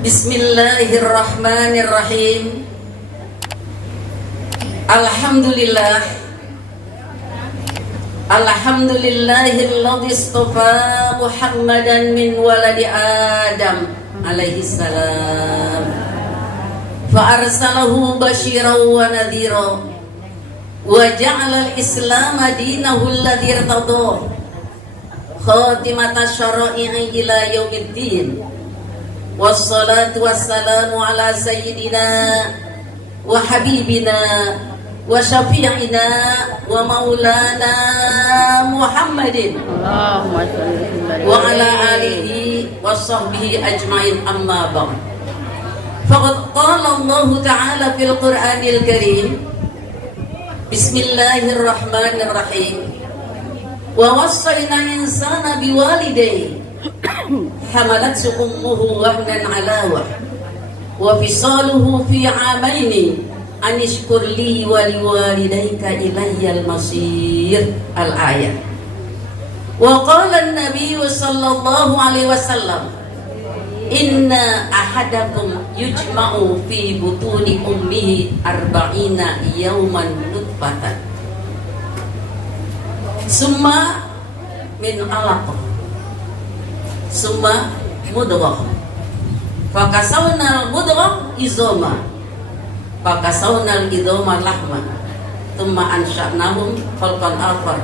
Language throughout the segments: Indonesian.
Bismillahirrahmanirrahim. Alhamdulillah. Alhamdulillahilladzi istafa Muhammadan min waladi Adam alaihi salam. Fa arsalahu basyiran wa nadhira wa ja'ala al-islam dinahu alladzi irtadah. Khatimata syara'i ila yaumiddin. Wassalatu wassalamu ala sayyidina wa habibina wa syafi'ina wa maulana Muhammadin wa ala alihi wa sahbihi ajma'in, amma ba'd. Faqad qala Allah ta'ala fil Qur'anil Karim, Bismillahirrahmanirrahim, wa wassayna insana biwalidayhi hamalathu ummuhu wahnan ala wahn wa fisaluhu fi 'amaini an ishkur li wa liwalidayka ilayyal masir. Al-ayat. Wa qala an-nabiy sallallahu alaihi wasallam, inna ahadakum yujma'u fi butuni ummihi arba'ina yawman nutfatan summa min 'alaqah summa mudghah fakasawna al-mudghah izama fakasawna al-idhama lahma thumma ansha'nahum khalqan akhar.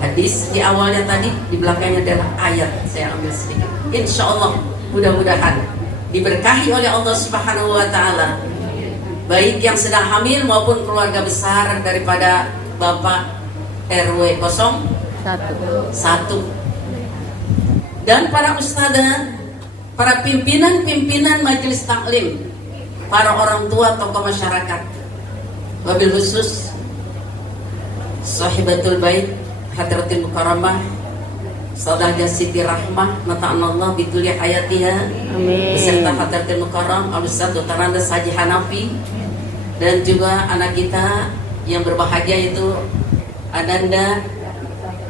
Hadis di awalnya tadi, di belakangnya adalah ayat. Saya ambil sedikit. Insyaallah mudah-mudahan diberkahi oleh Allah Subhanahu wa taala, baik yang sedang hamil maupun keluarga besar daripada Bapak RW 01 dan para ustadzah, para pimpinan-pimpinan majelis taklim, para orang tua, tokoh masyarakat, wabil khusus sahibatul bait Hadratil Mukarramah Sadahah Siti Rahmah mata'anallah bituli hayatiha, beserta Hadratil Mukarram Al-Ustaz Dr. Andes Haji Hanafi, dan juga anak kita yang berbahagia yaitu Ananda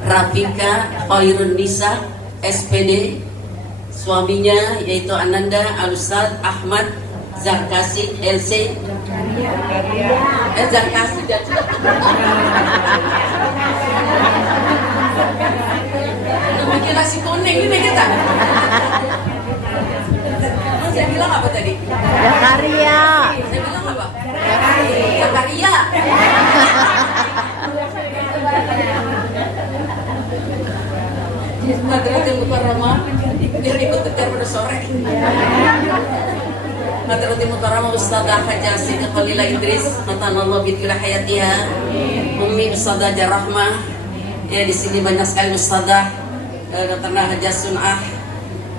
Rafika Khairun Nisa SPD, suaminya yaitu Ananda Al-Ustaz Ahmad Zarkasi LC Zarkasi bikin nasi kuning ini kita. Saya bilang apa tadi? Zakaria. Saya bilang apa? Zakaria. Hadratil Mukarramah biar ikut kejar pada sore. Hadratil Mukarramah Ustadzah Hajah Siti Khalila Idris matanallah bitila hayatiha, Ummi Ustadzah Jarahmah. Ya, di sini banyak sekali ustadzah, Dr. Hajah Sun'ah,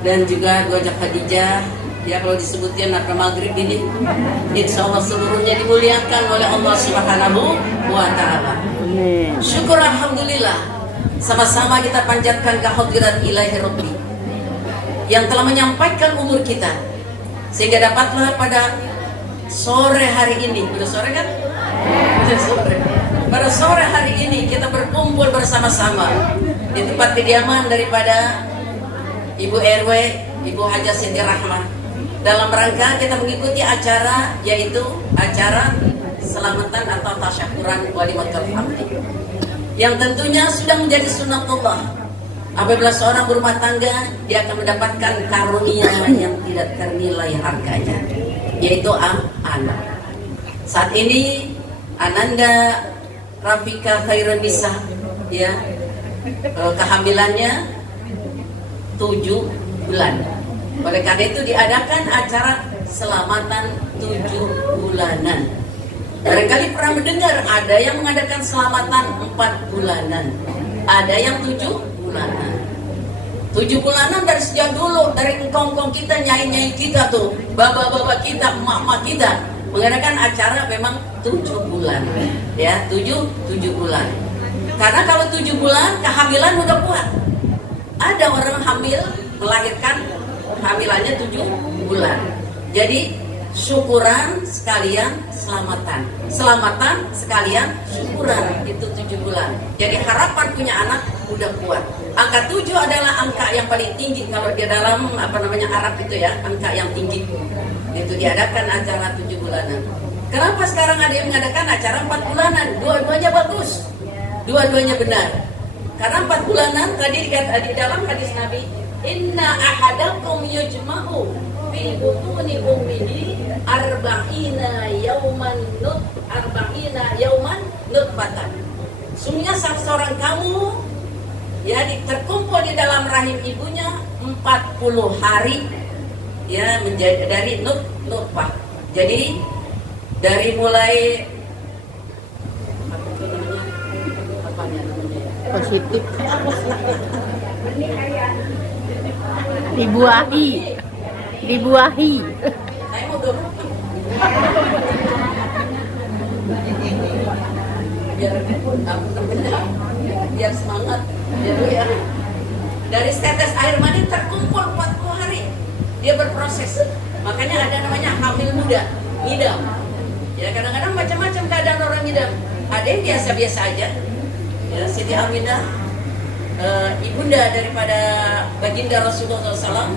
dan juga Gojak Khadijah. Ya, kalau disebutnya nakal maghrib ini, insya Allah seluruhnya dimuliakan oleh Allah Subhanahu wa ta'ala. Syukur alhamdulillah. Sama-sama kita panjatkan kehadirat ilahi Rabbi yang telah menyampaikan umur kita, sehingga dapatlah pada sore hari ini. Udah sore kan? Udah sore. Pada sore hari ini kita berkumpul bersama-sama di tempat kediaman daripada Ibu RW, Ibu Hajah Siti Rahmah, dalam rangka kita mengikuti acara, yaitu acara selamatan atau tasyakuran walimatul hamdi, yang tentunya sudah menjadi sunnatullah. Apabila seorang berumah tangga, dia akan mendapatkan karunia yang tidak ternilai harganya, yaitu anak. Saat ini Ananda Rafika Khairun Nisa, ya, kehamilannya 7 bulan. Oleh karena itu diadakan acara selamatan 7 bulanan. Barangkali pernah mendengar ada yang mengadakan selamatan 4 bulanan, ada yang 7 bulanan. 7 bulanan dari sejak dulu, dari engkong-engkong kita, nyai-nyai kita tuh, bapak-bapak kita, emak-emak kita mengadakan acara memang 7 bulan, ya, 7 bulan. Karena kalau 7 bulan kehamilan udah kuat. Ada orang hamil melahirkan hamilannya 7 bulan. Jadi syukuran sekalian selamatan, selamatan sekalian syukuran. Itu 7 bulan. Jadi harapan punya anak udah kuat. Angka 7 adalah angka yang paling tinggi kalau di dalam Arab itu ya, angka yang tinggi. Itu diadakan acara 7 bulanan. Kenapa sekarang ada yang mengadakan acara 4 bulanan? Dua-duanya bagus, dua-duanya benar. Karena 4 bulanan tadi di dalam hadis Nabi, inna ahadakum yujma'u fi butuni ummihi arba'ina yauman nutfatan. Sungguhnya seorang kamu ya terkumpul di dalam rahim ibunya 40 hari ya, menjadi dari nutfah. Jadi dari mulai positif dibuahi saya mau dulu biar semangat ya. Dari tetes air mani terkumpul 40 hari dia berproses, makanya ada namanya hamil muda, ngidam ya. Kadang-kadang macam-macam keadaan orang ngidam, ada yang biasa-biasa aja ya. Siti Aminah ibunda daripada baginda Rasulullah SAW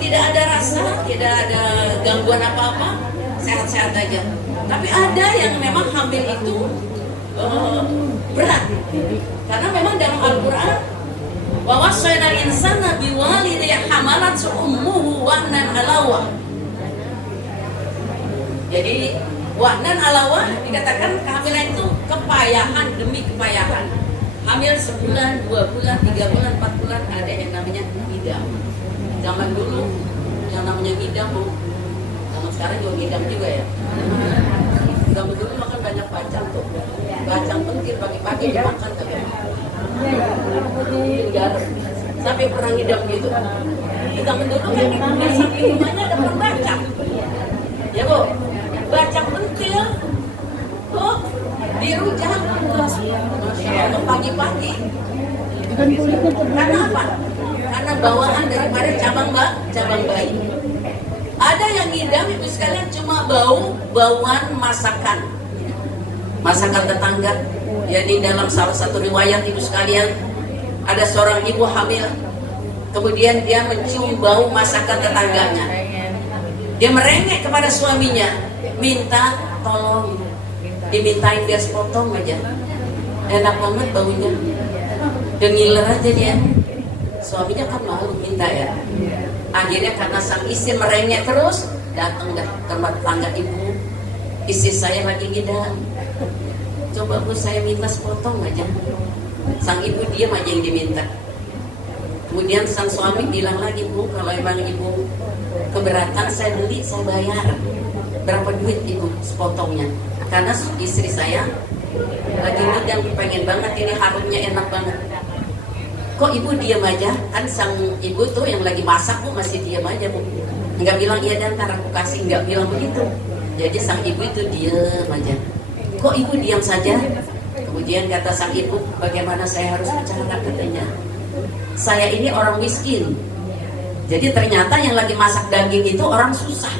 tidak ada rasa, tidak ada gangguan apa-apa, sehat-sehat aja. Tapi ada yang memang hamil itu berat, karena memang dalam Al-Quran wa wasainal insana biwalidayhi hamalat ummuhu wahnan alawa. Jadi wahnan alawa dikatakan kehamilan itu kepayahan demi kepayahan. Hamil sebulan, 2 bulan, 3 bulan, 4 bulan, ada yang namanya ngidam. Zaman dulu yang namanya ngidam, zaman sekarang juga ngidam juga ya. Zaman dulu makan banyak bacang tuh, bacang pentil pagi-pagi dimakan kagak. Sampai pernah ngidam gitu. Di zaman dulu kan di samping rumahnya ada pohon bacang. Ya Bu, bacang pentil tuh dirujak. Masya Allah pagi-pagi. Karena apa? Karena bawaan daripada cabang bayi. Ada yang ngidam ibu sekalian cuma bauan masakan tetangga. Ya, di dalam salah satu riwayat ibu sekalian ada seorang ibu hamil, kemudian dia mencium bau masakan tetangganya. Dia merengek kepada suaminya, minta tolong dimintain dia sepotong aja, enak banget baunya. Dan ngiler aja dia. Suaminya kan malu minta ya. Akhirnya karena sang istri merengek terus, datang dah ke tetangga ibu, istri saya lagi ngidam, coba Bu saya minta sepotong aja. Sang ibu diam aja yang diminta. Kemudian sang suami bilang lagi, Bu kalau emang ibu keberatan saya beli, saya bayar. Berapa duit ibu sepotongnya? Karena istri saya lagi ngidam, pengen banget ini harumnya enak banget. Kok ibu diam aja? Kan sang ibu tuh yang lagi masak Bu masih diam aja Bu, nggak bilang iya dan ntar aku kasih, nggak bilang begitu. Jadi sang ibu itu diam aja. Kok ibu diam saja? Kemudian kata sang ibu, bagaimana saya harus bicara katanya? Saya ini orang miskin. Jadi ternyata yang lagi masak daging itu orang susah,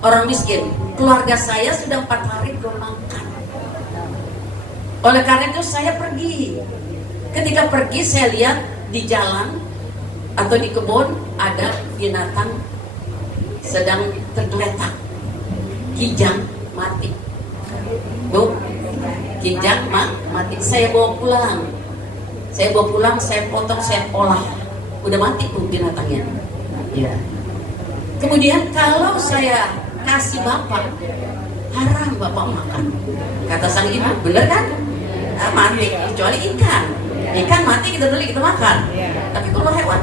orang miskin. Keluarga saya sudah 4 hari belum makan. Oleh karena itu saya pergi. Ketika pergi saya lihat di jalan atau di kebun ada binatang sedang tergeletak, kijang mati. Bu, kijang mati. Saya bawa pulang, saya potong, saya olah, udah mati Bu binatangnya. Ya. Kemudian kalau saya kasih bapak, haram bapak makan. Kata sang ibu, bener kan? Mati, kecuali ikan mati kita beli kita makan. Tapi kalau hewan,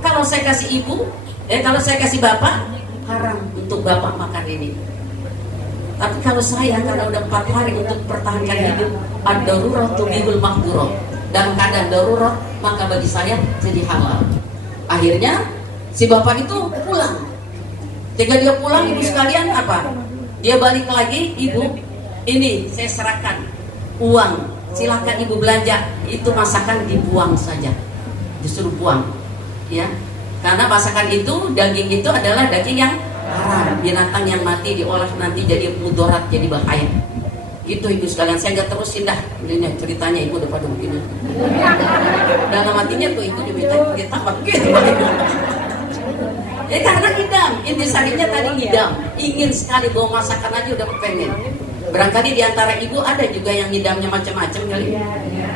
kalau saya kasih ibu, kalau saya kasih bapak, haram untuk bapak makan ini. Tapi kalau saya karena udah 4 hari untuk pertahankan hidup, ad-darurat tubihul mahdurat, dalam keadaan darurat, maka bagi saya jadi halal. Akhirnya si bapak itu pulang. Ketika dia pulang, ibu sekalian apa? Dia balik lagi, ibu, ini saya serahkan uang, silakan ibu belanja. Itu masakan dibuang saja, disuruh buang, ya. Karena masakan itu, daging itu adalah daging yang haram. Binatang yang mati diolah nanti jadi mudarat, jadi bahaya. Gitu ibu sekalian, saya nggak terusin dah ini ceritanya, ibu udah pada begini. Dan matinya tuh ibu diminta ditambah gitu. Ya karena ngidam, intisarinya tadi ngidam, ingin sekali bawa masakan aja udah pengen. Barangkali diantara ibu ada juga yang ngidamnya macam-macam kali.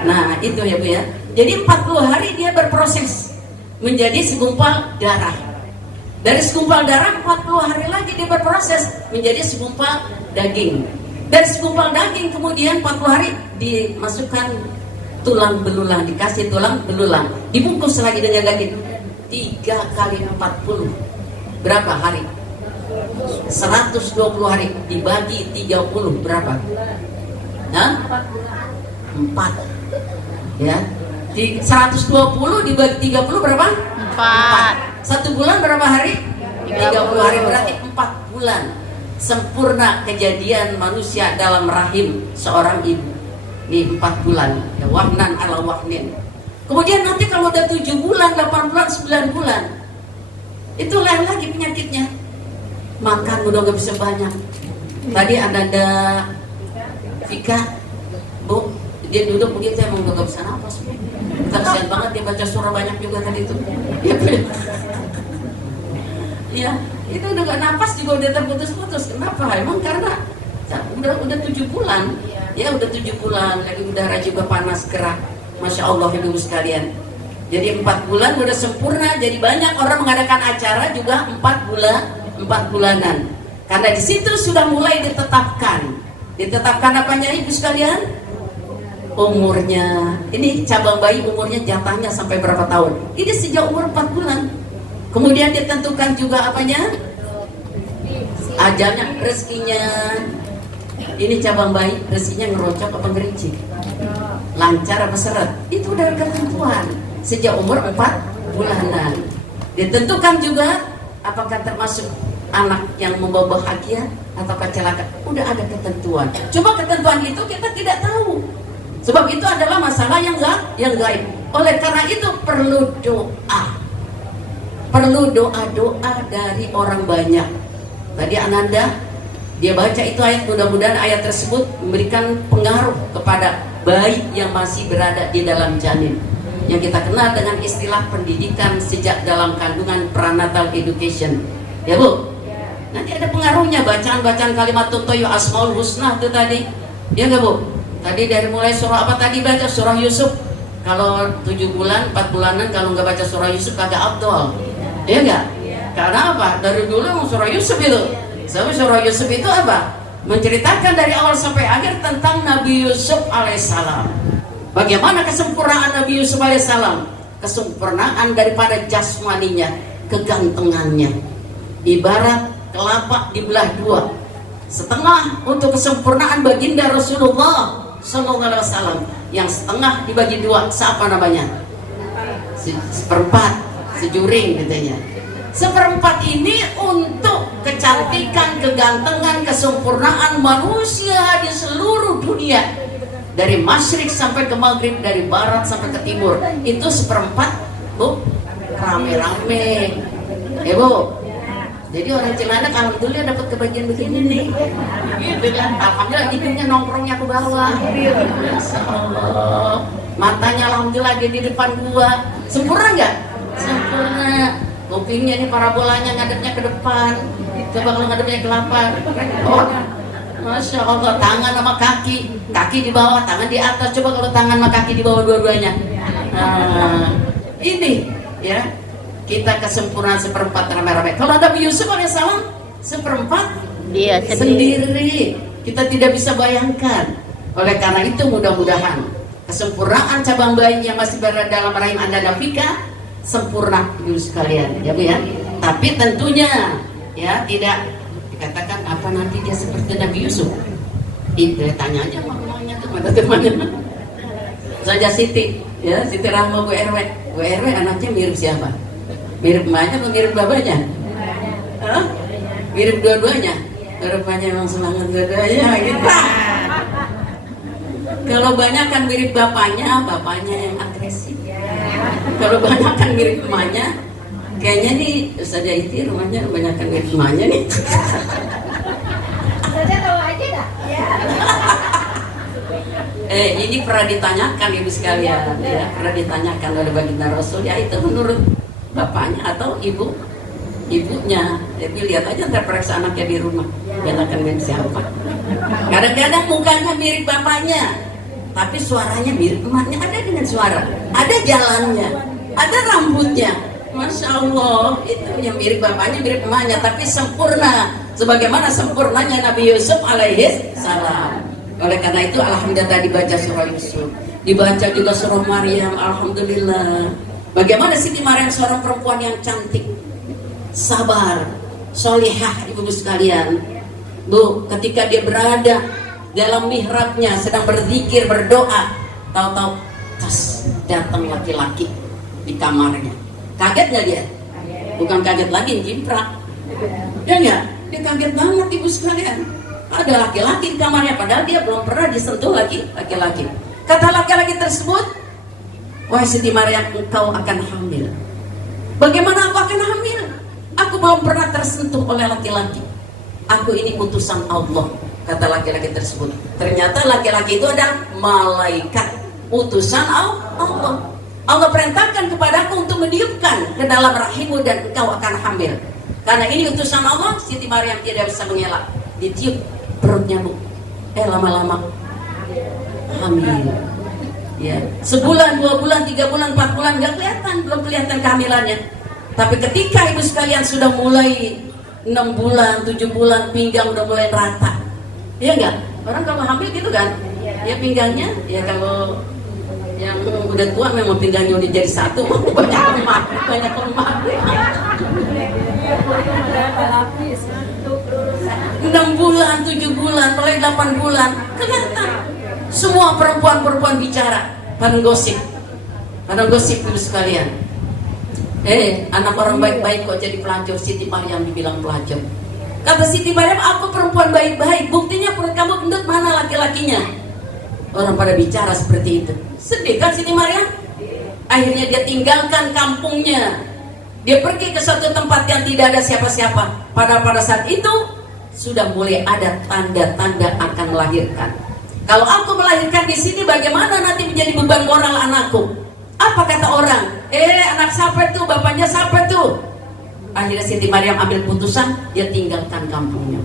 Nah itu ya bu ya. Jadi 40 hari dia berproses menjadi segumpal darah. Dari segumpal darah 40 hari lagi dia berproses menjadi segumpal daging. Dari segumpal daging kemudian 40 hari dimasukkan tulang belulang, dikasih tulang belulang, dibungkus lagi dengan daging. 3 kali 40 berapa hari? 120 hari dibagi 30 berapa? Hah? 4 ya. 120 dibagi 30 berapa? 4. 1 bulan berapa hari? 30 hari, berarti 4 bulan sempurna kejadian manusia dalam rahim seorang ibu. Ini 4 bulan ya, wahnan ala wahnin. Kemudian nanti kalau udah 7 bulan, 8 bulan, 9 bulan, itu lain lagi penyakitnya. Makan udah gak bisa banyak. Tadi ada Vika, bu, dia duduk begitu emang udah gak bisa nafas. Kasihan banget dia baca surah banyak juga tadi itu. Ya, itu udah gak nafas juga udah terputus-putus. Kenapa? Emang karena udah 7 bulan. Ya udah 7 bulan, lagi udara juga panas gerah. Masya Allah ibu sekalian. Jadi 4 bulan udah sempurna. Jadi banyak orang mengadakan acara juga 4 bulanan. Karena di situ sudah mulai ditetapkan. Ditetapkan apanya ibu sekalian? Umurnya. Ini cabang bayi umurnya jatahnya sampai berapa tahun? Ini sejak umur 4 bulan. Kemudian ditentukan juga apanya? Ajalnya, rezekinya. Ini cabang bayi, rezekinya ngerocok apa ngerincik? Lancar apa seret? Itu udah ketentuan sejak umur 4 bulanan. Ditentukan juga apakah termasuk anak yang membawa bahagia atau celaka. Udah ada ketentuan. Cuma ketentuan itu kita tidak tahu. Sebab itu adalah masalah yang gaib. Oleh karena itu perlu doa. Perlu doa-doa dari orang banyak. Tadi Ananda dia baca itu ayat, mudah-mudahan ayat tersebut memberikan pengaruh kepada bayi yang masih berada di dalam janin, yang kita kenal dengan istilah pendidikan sejak dalam kandungan, prenatal education. Ya bu? Nanti ada pengaruhnya, bacaan-bacaan kalimat toyo asmaul husna itu tadi. Ya nggak bu? Tadi dari mulai surah apa tadi baca? Surah Yusuf. Kalau 7 bulan, 4 bulanan kalau nggak baca surah Yusuf kagak abdol. Ya nggak? Karena apa? Dari dulu surah Yusuf itu. Sebab surah Yusuf itu apa? Menceritakan dari awal sampai akhir tentang Nabi Yusuf alaihissalam. Bagaimana kesempurnaan Nabi Yusuf alaihissalam? Kesempurnaan daripada jasmaninya, kegantengannya. Ibarat kelapa dibelah dua. Setengah untuk kesempurnaan baginda Rasulullah Sallallahu Alaihi Wasallam, yang setengah dibagi dua. Siapa namanya? Seperempat, sejuring katanya. Seperempat ini untuk kecantikan, kegantengan, kesempurnaan manusia di seluruh dunia, dari masyrik sampai ke maghrib, dari barat sampai ke timur. Itu seperempat bu, rame-rame ya bu. Jadi orang Cilandak alhamdulillah dapat kebagian begini nih, gitu kan. Alhamdulillah hidungnya nongkrongnya ke bawah, Masya Allah. Matanya alhamdulillah dia di depan gua. Sempurna nggak? Sempurna. Kupingnya ini parabolanya ngadepnya ke depan. Coba kalau ngadepnya ke lapar. Oh, Masya Allah. Tangan sama kaki, kaki di bawah, tangan di atas. Coba kalau tangan sama kaki di bawah dua-duanya. Nah, ini ya, kita kesempurnaan seperempat rame-rame. Kalau Nabi Yusuf alaihissalam seperempat dia sendiri. Kita tidak bisa bayangkan. Oleh karena itu mudah-mudahan kesempurnaan cabang bayi yang masih berada dalam rahim Anda Nafika sempurna ibu sekalian, ya bu ya. Tapi tentunya ya tidak dikatakan apa nanti dia seperti Nabi Yusuf. Tanya aja mamanya tuh, mana temannya. Saja Siti, ya Siti Rahma Bu RW. Bu RW anaknya mirip siapa? Mirip emaknya atau mirip babanya? Hah? Mirip dua-duanya. Rupanya memang semangat dua-duanya gitu. Kalau banyak kan mirip bapaknya yang agresif. Kalau banyak kan mirip emaknya Kayaknya nih saja itu rumahnya kebanyakan rumahnya nih. Saja tahu aja dah. Ya. Ini pernah ditanyakan ibu sekalian, ya, pernah ditanyakan oleh baginda Rasul, ya itu menurut bapaknya atau ibunya. Jadi lihat aja ntar periksa anaknya di rumah, bedakan dengan siapa. Kadang-kadang mukanya mirip bapaknya, tapi suaranya mirip emaknya. Ada dengan suara, ada jalannya, ada rambutnya. Masya Allah, itu yang mirip bapaknya, mirip emaknya, tapi sempurna. Sebagaimana sempurnanya Nabi Yusuf alaihi salam. Oleh karena itu alhamdulillah dibaca surah Yusuf, dibaca juga surah Maryam. Alhamdulillah. Bagaimana Siti Maryam seorang perempuan yang cantik, sabar, solihah, ibu-ibu sekalian. Bu, ketika dia berada dalam mihrabnya sedang berzikir, berdoa, tahu-tahu tas datang laki-laki di kamarnya. Kaget nggak dia? Bukan kaget lagi, jimprak. Ya nggak? Dia kaget banget ibu sekalian. Ada laki-laki di kamarnya, padahal dia belum pernah disentuh laki-laki. Kata laki-laki tersebut, wahai Siti Maryam, engkau akan hamil. Bagaimana aku akan hamil? Aku belum pernah tersentuh oleh laki-laki. Aku ini utusan Allah, kata laki-laki tersebut. Ternyata laki-laki itu adalah malaikat, utusan Allah. Allah perintahkan kepadaku untuk meniupkan ke dalam rahimmu dan engkau akan hamil. Karena ini utusan Allah, Siti Maryam tidak bisa mengelak. Ditiup perutnya, Bu. Lama-lama hamil. Ya, sebulan, 2 bulan, 3 bulan, 4 bulan nggak kelihatan, belum kelihatan kehamilannya. Tapi ketika ibu sekalian sudah mulai 6 bulan, 7 bulan, pinggang udah mulai rata. Iya nggak? Orang kalau hamil gitu kan? Ya pinggangnya, ya kalau yang udah tua memang pinggangnya udah jadi satu. Banyak lemak. 6 bulan, 7 bulan, mulai 8 bulan kelihatan. Semua perempuan-perempuan bicara, pada gosip ibu sekalian. Anak orang baik-baik kok jadi pelacur. Siti Maryam dibilang pelacur. Kata Siti Maryam, aku perempuan baik-baik, buktinya perut kamu gendut, mana laki-lakinya? Orang pada bicara seperti itu. Sedih kan Siti Maryam? Akhirnya dia tinggalkan kampungnya, dia pergi ke suatu tempat yang tidak ada siapa-siapa. Pada saat itu sudah mulai ada tanda-tanda akan melahirkan. Kalau aku melahirkan di sini, bagaimana nanti menjadi beban moral anakku? Apa kata orang? Anak siapa itu? Bapaknya siapa itu? Akhirnya Siti Maryam ambil putusan, dia tinggalkan kampungnya.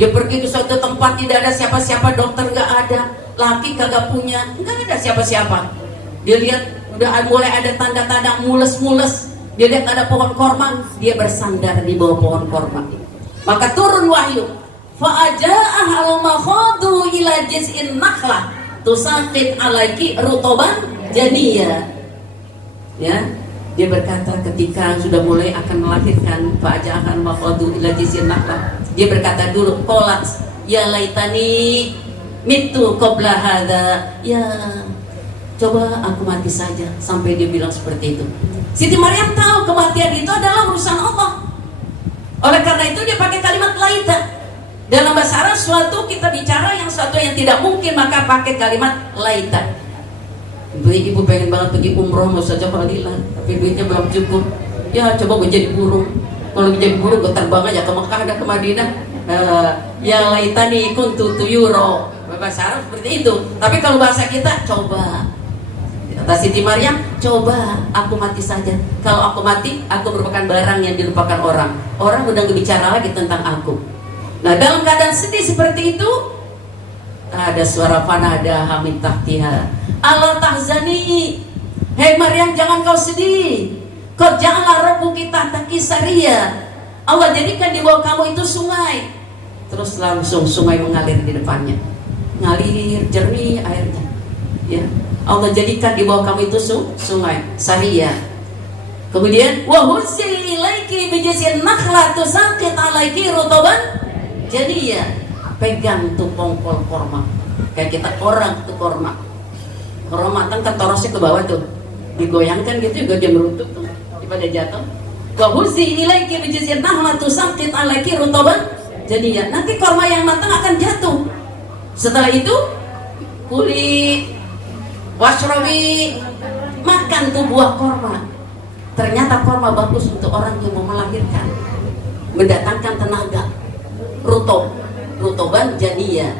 Dia pergi ke suatu tempat tidak ada siapa-siapa, dokter nggak ada, laki kagak punya, nggak ada siapa-siapa. Dia lihat udah mulai ada tanda-tanda mules-mules. Dia lihat ada pohon korma, dia bersandar di bawah pohon korma. Maka turun wahyu. Fa'aja'ah al-makhadu ila jiz'in nakhlah tusaqit alaiki rutoban janiyah. Ya, dia berkata ketika sudah mulai akan melahirkan, fa'aja'ah al-makhadu ila jiz'in nakhlah, dia berkata dulu, qolat ya laitani mitu qabla hadza, ya coba aku mati saja. Sampai dia bilang seperti itu. Siti Maryam tahu kematian itu adalah urusan Allah. Oleh karena itu dia pakai kalimat laita. Dalam bahasa Arab, suatu kita bicara yang suatu yang tidak mungkin, maka pakai kalimat laita. Ibu pengen banget pergi umroh, mau saja Fadilah, tapi duitnya belum cukup. Ya coba gue jadi burung. Kalau jadi burung gue terbang aja ke Mekah dan ke Madinah. Ya laitani kuntu tuyuro. Bahasa Arab seperti itu. Tapi kalau bahasa kita, coba. Kata Siti Maryam, coba aku mati saja. Kalau aku mati, aku merupakan barang yang dilupakan orang. Orang udah gak bicara lagi tentang aku. Nah, dalam keadaan sedih seperti itu, ada suara fanada hamid tahtiha, Allah tahzani, hei Maryam, jangan kau sedih. Kau janganlah rabbuki tahtaki saria. Allah jadikan di bawah kamu itu sungai. Terus langsung sungai mengalir di depannya, ngalir jernih airnya. Ya, Allah jadikan di bawah kamu itu sungai saria. Kemudian wahussi ilaiki bijizin nakhla tusaqit alaiki rutoban. Jadi ya pegang tuh pongpol korma, kayak kita orang tuh korma matang kan torosnya ke bawah tuh, digoyangkan gitu juga dia meruntuh tuh daripada jatuh. Wahussi ilaiki bijizin nakhla tusaqit alaiki rutoban. Jadi ya nanti korma yang matang akan jatuh. Setelah itu kuli washrobi, makan tuh buah korma. Ternyata kurma bagus untuk orang yang mau melahirkan, mendatangkan tenaga. Rutoban jadiya.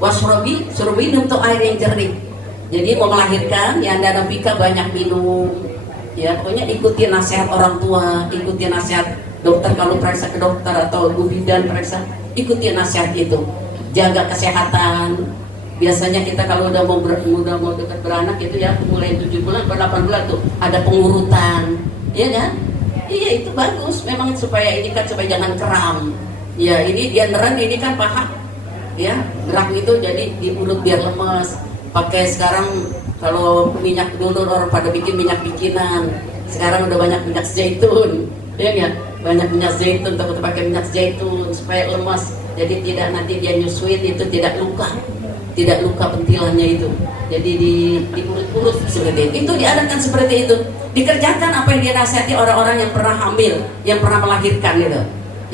Wasrobi, suruh minum tuh air yang jernih. Jadi mau melahirkan, ya Anda nafika banyak minum. Ya pokoknya ikuti nasihat orang tua, ikuti nasihat dokter kalau periksa ke dokter atau ibu bidan periksa, ikuti nasihat itu. Jaga kesehatan. Biasanya kita kalau udah mau dekat beranak itu ya mulai 7 bulan, 8 bulan tuh ada pengurutan, ya kan? Iya itu bagus, memang supaya ini kan supaya jangan kram. Ya ini dia neren, ini kan paha, ya gerak itu jadi di mulut biar lemes. Pakai sekarang kalau minyak dulu orang pada bikin minyak bikinan, sekarang udah banyak minyak zaitun, ya kan? Banyak minyak zaitun, takut pakai minyak zaitun supaya lemas. Jadi tidak nanti dia nyusuin itu tidak luka pentilannya itu. Jadi di urut-urut seperti itu. Itu diadakan seperti itu. Dikerjakan apa yang dia nasihati orang-orang yang pernah hamil, yang pernah melahirkan gitu.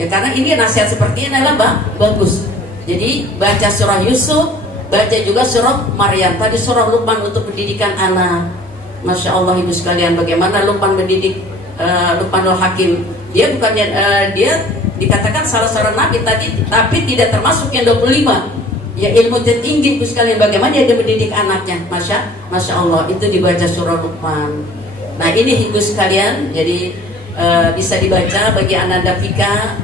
Ya karena ini nasihat seperti ini adalah bagus. Jadi baca surah Yusuf, baca juga surah Maryam. Tadi surah Luqman untuk pendidikan anak. Masya Allah ibu sekalian, bagaimana Luqman mendidik Luqmanul Hakim. Dia bukannya dia dikatakan salah seorang nabi tadi, tapi tidak termasuk yang 25. Ya ilmu tertinggi ibu sekalian, bagaimana dia mendidik anaknya. Masya Allah itu dibaca surah Luqman. Nah ini ibu sekalian, jadi bisa dibaca bagi Ananda Fika.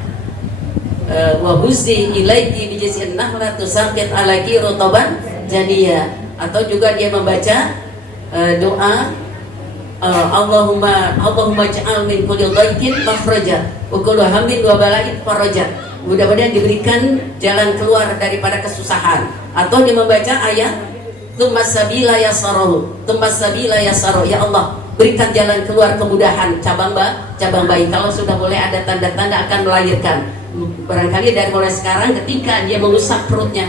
Wa huzzi ilaiki bijiz'in nakhla tusaqit alaki rotoban jadiya. Atau juga dia membaca doa Allahumma ja'al min kulli dhaikin makhraja wa kulli hamdin wa bala'in faraja. Mudah-mudahan diberikan jalan keluar daripada kesusahan. Atau dia membaca ayat Tumas sabila yasaroh. Ya Allah, berikan jalan keluar kemudahan cabang bayi. Kalau sudah mulai ada tanda-tanda akan melahirkan, barangkali dari mulai sekarang ketika dia mengusap perutnya,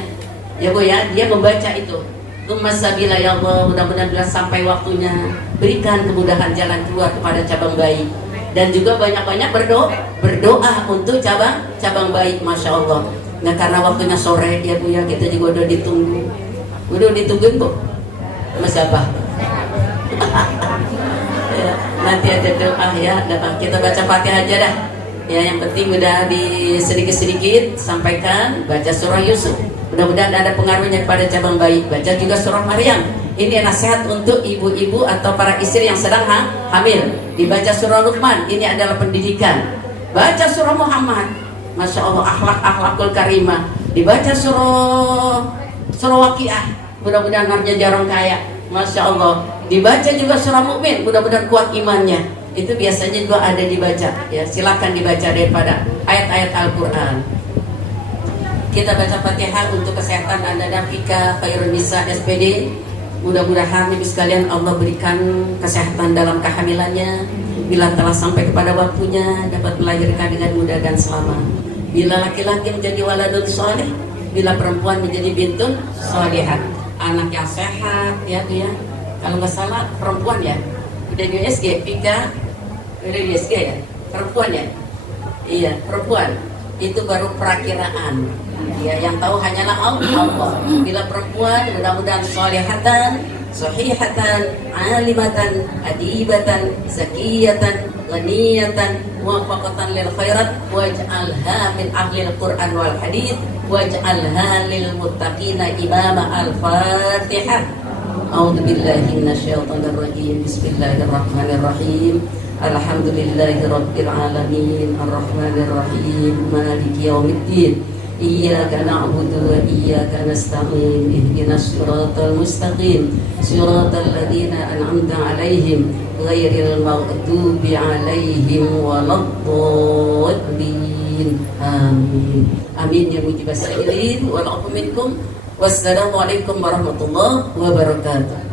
ya Bu ya, dia membaca itu Tumas sabila, ya Allah, mudah-mudahan bila sampai waktunya berikan kemudahan jalan keluar kepada cabang bayi. Dan juga banyak-banyak berdoa untuk cabang bayi. Masya Allah. Nah karena waktunya sore ya Bu ya, kita juga udah ditungguin Bu Mas Abah. Ya, nanti ada doa ya, kita baca Fatihah aja dah. Ya yang penting udah di sedikit-sedikit sampaikan baca surah Yusuf. Mudah-mudahan ada pengaruhnya kepada cabang bayi. Baca juga surah Maryam. Ini nasihat untuk ibu-ibu atau para istri yang sedang hamil. Dibaca surah Luqman, ini adalah pendidikan. Baca surah Muhammad, Masya Allah, akhlakul karimah. Dibaca surah Waqiah, mudah-mudahan harga jarang kaya, Masya Allah. Dibaca juga surah Mukmin, mudah-mudahan kuat imannya. Itu biasanya juga ada dibaca. Ya silakan dibaca daripada ayat-ayat Al-Quran. Kita baca Fatihah untuk kesehatan Anda dan Fika Khairun Nisa SPD. Mudah-mudahan ibu sekalian Allah berikan kesehatan dalam kehamilannya. Bila telah sampai kepada waktunya dapat melahirkan dengan mudah dan selamat. Bila laki-laki menjadi waladun soleh, bila perempuan menjadi bintun solehat, anak yang sehat ya tuh ya. Kalau nggak salah perempuan ya, udah di USG, Fika udah di USG ya, perempuan ya. Iya perempuan, itu baru perakiraan. Ya, yang tahu hanyalah Allah. Bila perempuan mudah-mudahan solehatan, sahihatan, alimatan, adibatan, zakiyatan, ghaniyatan, muwafaqatan lil khairat, waj'alha min ahlil Qur'an wal hadits, waj'alha lil muttaqina imama. Al-Fatihah. A'udzu billahi minasyaitonir rajim. Bismillahirrahmanirrahim. Alhamdulillahirabbil alamin, arrahmanir rahim, maliki yaumiddin. Iyyaka na'budu wa iyyaka nasta'in. Ihdinas siratal mustaqim, siratal ladzina an'amta 'alaihim ghairil maghdubi 'alaihim waladdallin. Amin. Amin ya mujibas sa'ilin wal 'afwu minkum. Wassalamualaikum warahmatullahi wabarakatuh.